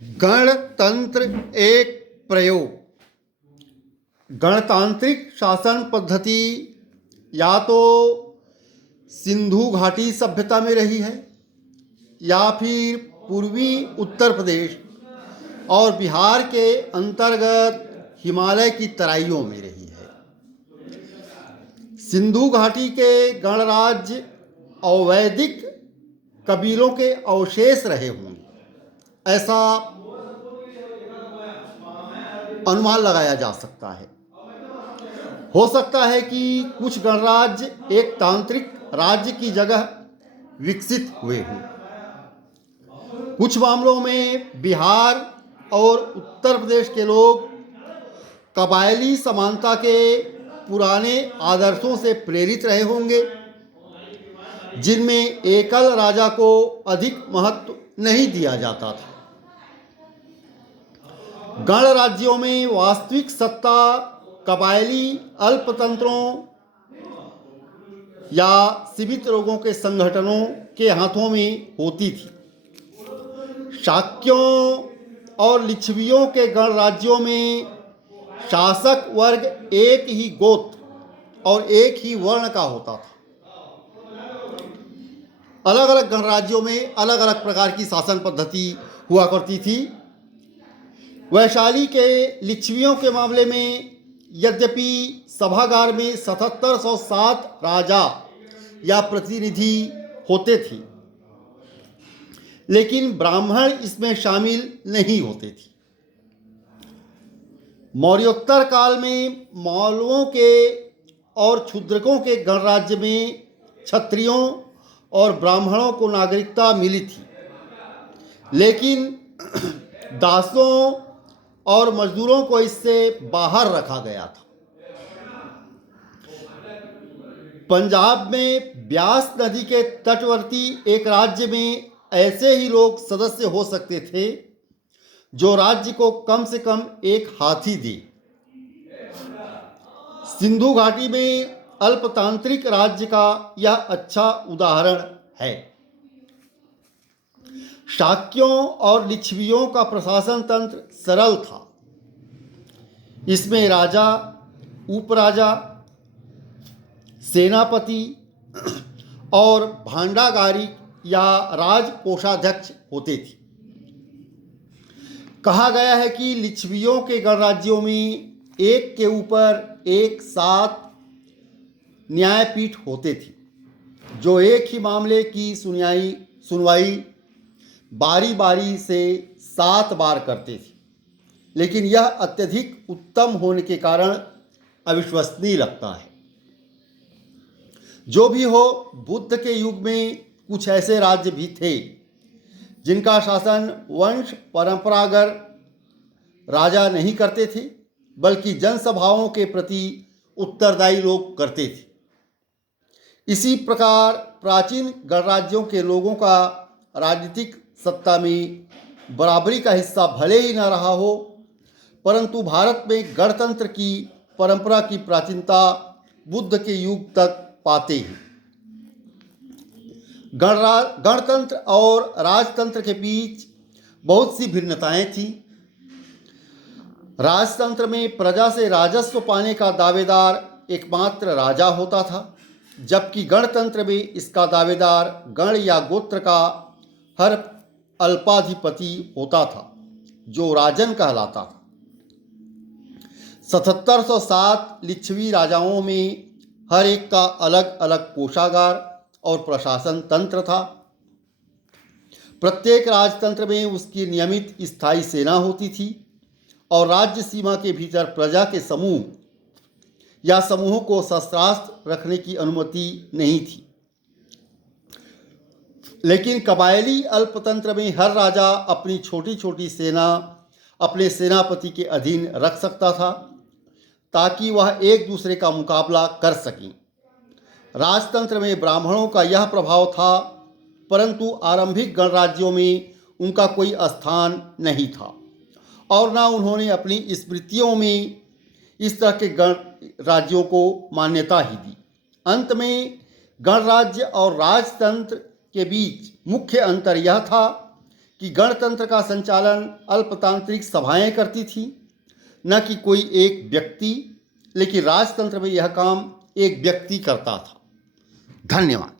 गणतंत्र एक प्रयोग। गणतांत्रिक शासन पद्धति या तो सिंधु घाटी सभ्यता में रही है या फिर पूर्वी उत्तर प्रदेश और बिहार के अंतर्गत हिमालय की तराइयों में रही है। सिंधु घाटी के गणराज्य अवैदिक कबीलों के अवशेष रहे होंगे, ऐसा अनुमान लगाया जा सकता है। हो सकता है कि कुछ गणराज्य एक तांत्रिक राज्य की जगह विकसित हुए हों। कुछ मामलों में बिहार और उत्तर प्रदेश के लोग कबायली समानता के पुराने आदर्शों से प्रेरित रहे होंगे, जिनमें एकल राजा को अधिक महत्व नहीं दिया जाता था। गणराज्यों में वास्तविक सत्ता कबायली अल्पतंत्रों या सीमित लोगों के संगठनों के हाथों में होती थी। शाक्यों और लिच्छवियों के गणराज्यों में शासक वर्ग एक ही गोत्र और एक ही वर्ण का होता था। अलग अलग गणराज्यों में अलग अलग प्रकार की शासन पद्धति हुआ करती थी। वैशाली के लिच्छवियों के मामले में यद्यपि सभागार में 7707 राजा या प्रतिनिधि होते थे, लेकिन ब्राह्मण इसमें शामिल नहीं होते थे। मौर्योत्तर काल में मौलवों के और क्षुद्रकों के गणराज्य में क्षत्रियों और ब्राह्मणों को नागरिकता मिली थी, लेकिन दासों और मजदूरों को इससे बाहर रखा गया था। पंजाब में ब्यास नदी के तटवर्ती एक राज्य में ऐसे ही लोग सदस्य हो सकते थे जो राज्य को कम से कम एक हाथी दे। सिंधु घाटी में अल्पतांत्रिक राज्य का यह अच्छा उदाहरण है। शाक्यों और लिच्छवियों का प्रशासन तंत्र सरल था। इसमें राजा, उपराजा, सेनापति और भांडागारी या राजकोषाध्यक्ष होते थे। कहा गया है कि लिच्छवियों के गणराज्यों में एक के ऊपर एक 7 न्यायपीठ होते थे, जो एक ही मामले की सुनवाई बारी बारी से 7 बार करते थे, लेकिन यह अत्यधिक उत्तम होने के कारण अविश्वसनीय लगता है। जो भी हो, बुद्ध के युग में कुछ ऐसे राज्य भी थे जिनका शासन वंश परंपरागत राजा नहीं करते थे, बल्कि जनसभाओं के प्रति उत्तरदायी लोग करते थे। इसी प्रकार प्राचीन गणराज्यों के लोगों का राजनीतिक सत्ता में बराबरी का हिस्सा भले ही न रहा हो, परंतु भारत में गणतंत्र की परंपरा की प्राचीनता बुद्ध के युग तक पाते हैं। गणतंत्र और राजतंत्र के बीच बहुत सी भिन्नताएं थीं। राजतंत्र में प्रजा से राजस्व पाने का दावेदार एकमात्र राजा होता था, जबकि गणतंत्र में इसका दावेदार गण या गोत्र का हर अल्पाधिपति होता था, जो राजन कहलाता था। 7707 लिच्छवी राजाओं में हर एक का अलग अलग कोषागार और प्रशासन तंत्र था। प्रत्येक राजतंत्र में उसकी नियमित स्थायी सेना होती थी और राज्य सीमा के भीतर प्रजा के समूह या समूहों को शस्त्रास्त्र रखने की अनुमति नहीं थी। लेकिन कबायली अल्पतंत्र में हर राजा अपनी छोटी छोटी सेना अपने सेनापति के अधीन रख सकता था, ताकि वह एक दूसरे का मुकाबला कर सकें। राजतंत्र में ब्राह्मणों का यह प्रभाव था, परंतु आरंभिक गणराज्यों में उनका कोई स्थान नहीं था और न उन्होंने अपनी स्मृतियों में इस तरह के गण राज्यों को मान्यता ही दी। अंत में गणराज्य और राजतंत्र के बीच मुख्य अंतर यह था कि गणतंत्र का संचालन अल्पतांत्रिक सभाएं करती थी, न कि कोई एक व्यक्ति, लेकिन राजतंत्र में यह काम एक व्यक्ति करता था। धन्यवाद।